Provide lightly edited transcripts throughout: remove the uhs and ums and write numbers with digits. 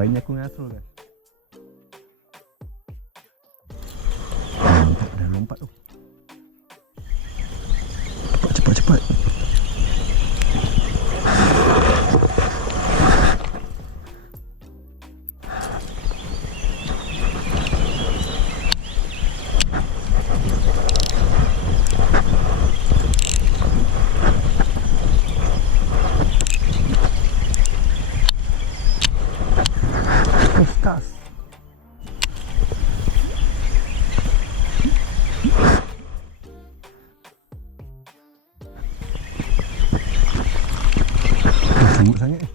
Kawan aku dengan Asrul kan. Dah lompat tu. Cepat. Stars. Sanggup sangat.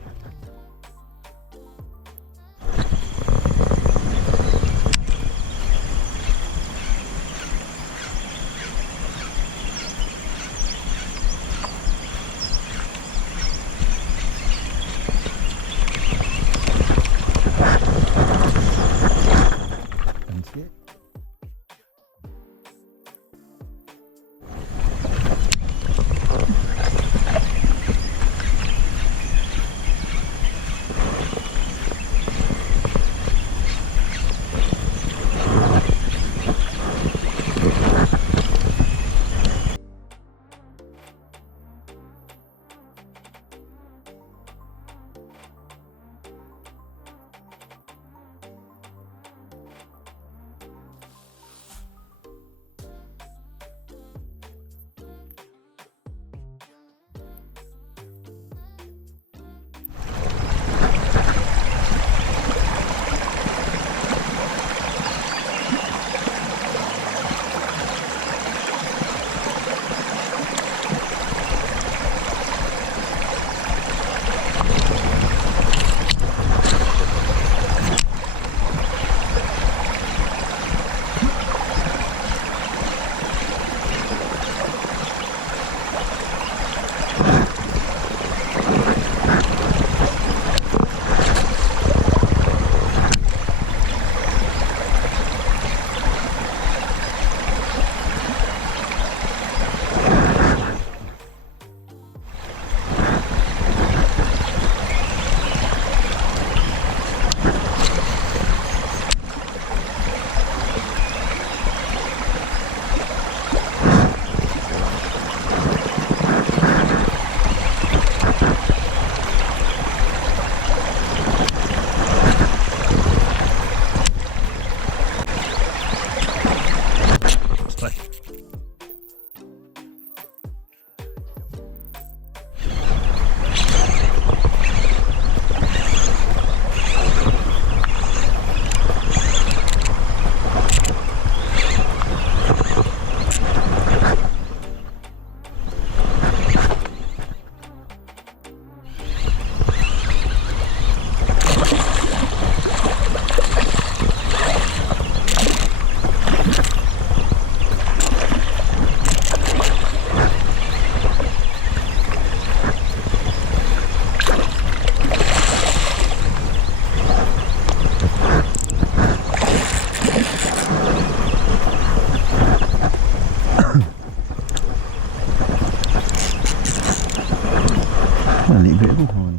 Balik grab tu kawan.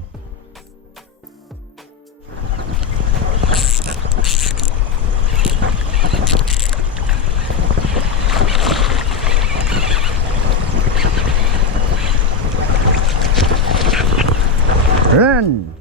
Run.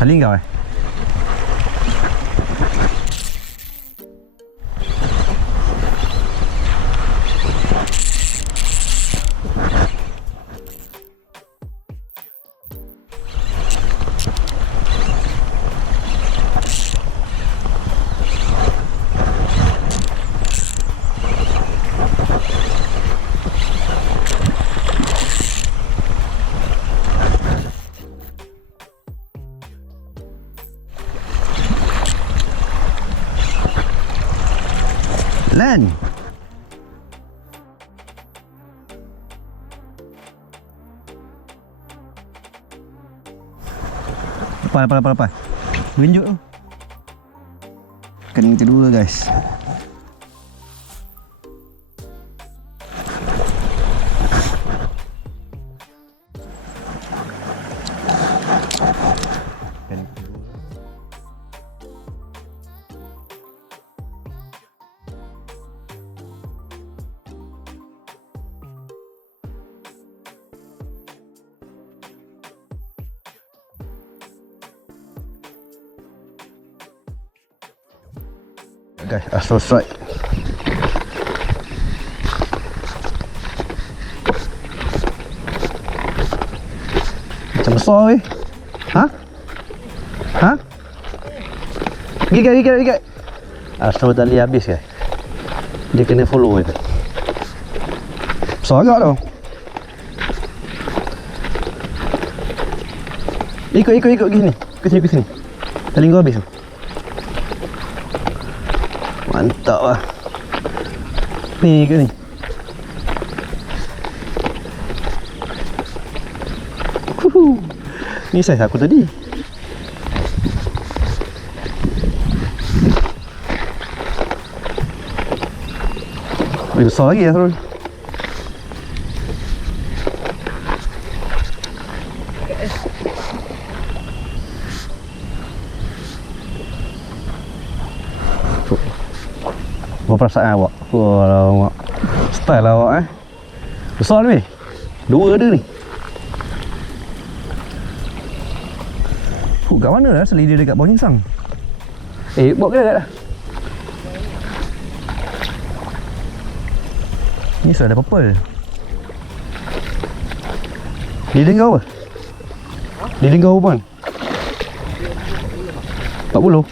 Tali kau Land. Lepas. Tunjuk tu. Kening kedua guys. Guys, Asrul strike. Macam besar weh. Ha? Gigat. Asrul tali habis guys. Dia kena follow je. Besar agak tau. Ikut gini. Ke sini. Tali kau habis tu. Mantap lah. Ni ke ni? Ni saiz aku tadi. Lebih besar lagi Asrul. Apa perasaan awak? Wah, style awak besar ni. Dua ada ni. Kat mana dah seli dia dekat bawah nyingsang? Buat ke dah? Ni sudah ada purple. Lilin kau apa? Lilin kau apa? 40.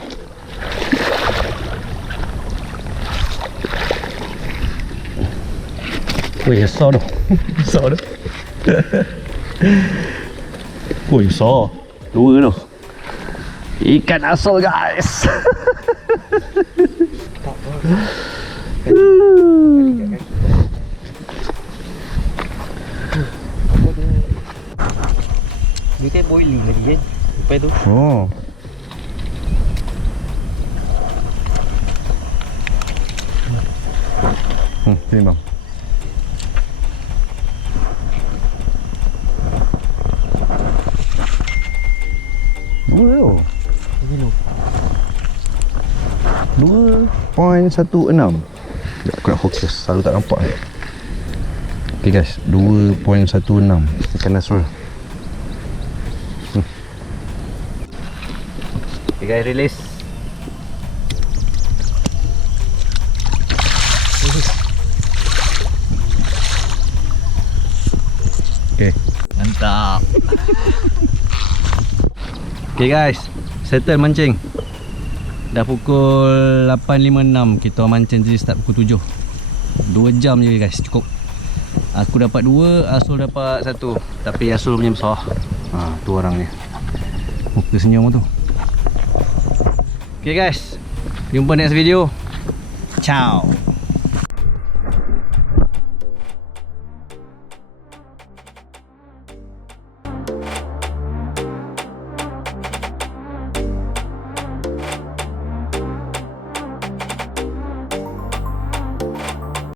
Wih, besar tu. Wih, besar. Dua tu. Ikan asal guys. Dia kan boiling lagi kan. Lepas tu. Oh. Sini bang. Dua tu. 2.16. Aku nak fokus, selalu tak nampak. Okay guys, 2.16 ikan Asrul. Okay guys, release. Okay, mantap. okay guys, settle mancing. Dah pukul 8.56. Kita mancing tadi start pukul 7. 2 jam je guys, cukup. Aku dapat 2, Asrul dapat 1. Tapi Asrul punya besar. Tu orangnya. Muka senyum tu. Okay guys, jumpa next video. Ciao.